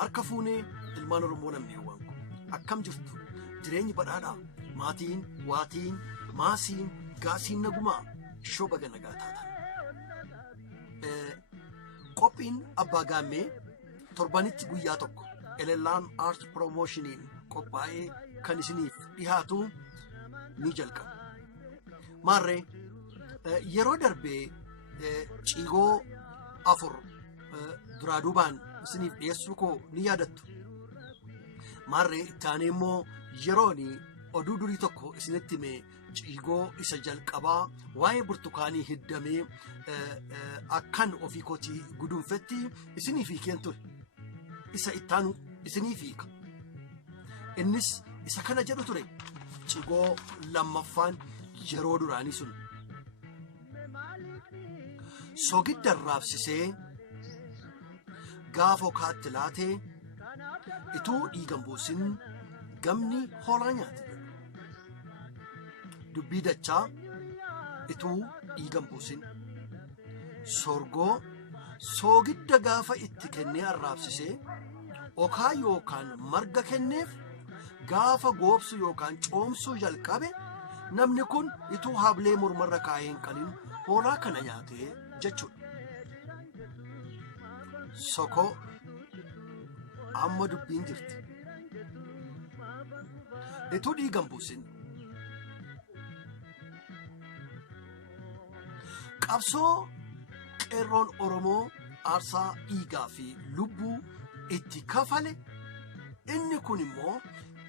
harka fuunee ilmaan Oromoo lammiiwwan kun akkam jirtu jireenyi badhaadhaa maatiin waatiin maasiin gaasiin nagumaa shoo baga nagaa taatan. Qophiin abbaa gaammee torbanitti guyyaa tokko Elellaan Arts Promotioniin qophaa'ee kan isiniif dhihaatu ni jalqaba. Maarree yeroo darbee ciigoo 4 duraa duubaan isiniif dhiyeessuu koo ni yaadattu. Maarree itti aanee immoo yeroon oduu durii tokko isinitti himee ciigoo isa jalqabaa waa'ee burtukaanii hiddamee akkan ofii kootii gudunfetti isiniif hiikeen ture. Isa ittaanu isiniif hiika. Innis isa kana jedhu ture ciigoo lammaffaan yeroo duraanii sun. Sogidda raabsisee gaafa kaatti laatee ituu dhiigan buusin gamni hoolaa nyaate. Dubbii dachaa ituu dhiigan buusin sorgoo soogidda gaafa itti kennee arraabsisee okaa yookaan marga kenneef gaafa goobsu yookaan coomsuu jalqabe namni kun ituu hablee mormarra kaa'ee hin qalin hoolaa kana nyaatee jechuudha. Sokoo amma dubbiin jirti. Ituu dhiigan buusin qabsoo qeerroon Oromoo aarsaa dhiigaa fi lubbuu itti kafale inni kun immoo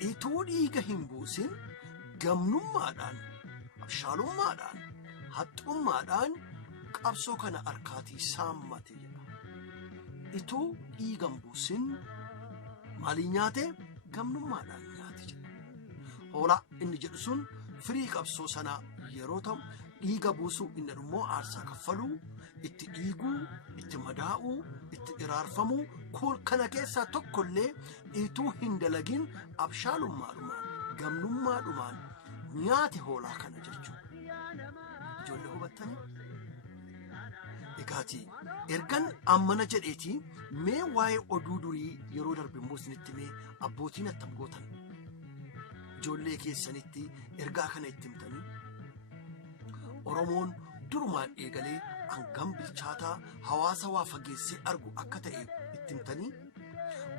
ituu dhiiga hin buusin gamnummaadhaan abshaalummaadhaan haxxummaadhaan qabsoo kana harkaatii saammate jedha. Ituu dhiigan buusin maaliin nyaate gamnummaadhaan nyaate jedha. Hoolaa inni jedhu sun firii qabsoo sanaa yeroo ta'u dhiiga buusuu inni immoo aarsaa kaffaluu itti dhiiguu itti madaa'uu itti iraarfamuu kun kana keessaa tokkollee ituu hin dalagin abshaalummaadhumaan gamnummaadhumaan nyaate hoolaa kana jechuudha. Ijoollee hubattanii? Egaatii ergan ammana jedheetii mee waa'ee oduu durii yeroo darbe immoo isinitti mee abbootiin attam gootan ijoollee keessanitti ergaa kana itti himtanii Oromoon durumaan eegalee hangam bilchaataa hawaasa waa fageessee argu akka ta'e itti himtanii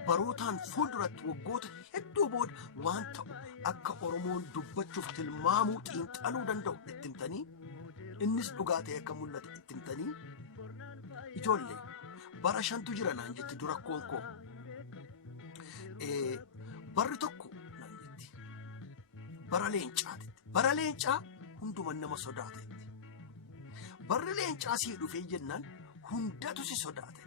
barootaan fuulduratti waggoota hedduu booda waan ta'u akka Oromoon dubbachuuf tilmaamuu xiinxaluu danda'u itti himtanii innis dhugaa ta'e akka mul'atu itti himtanii ijoollee bara 5tu jira naan jetti dura koonkoo barri tokko naan jetti bara leencaatitti bara leencaa hunduman nama sodaatetti barri leencaa sii dhufee jennaan hundatu si sodaate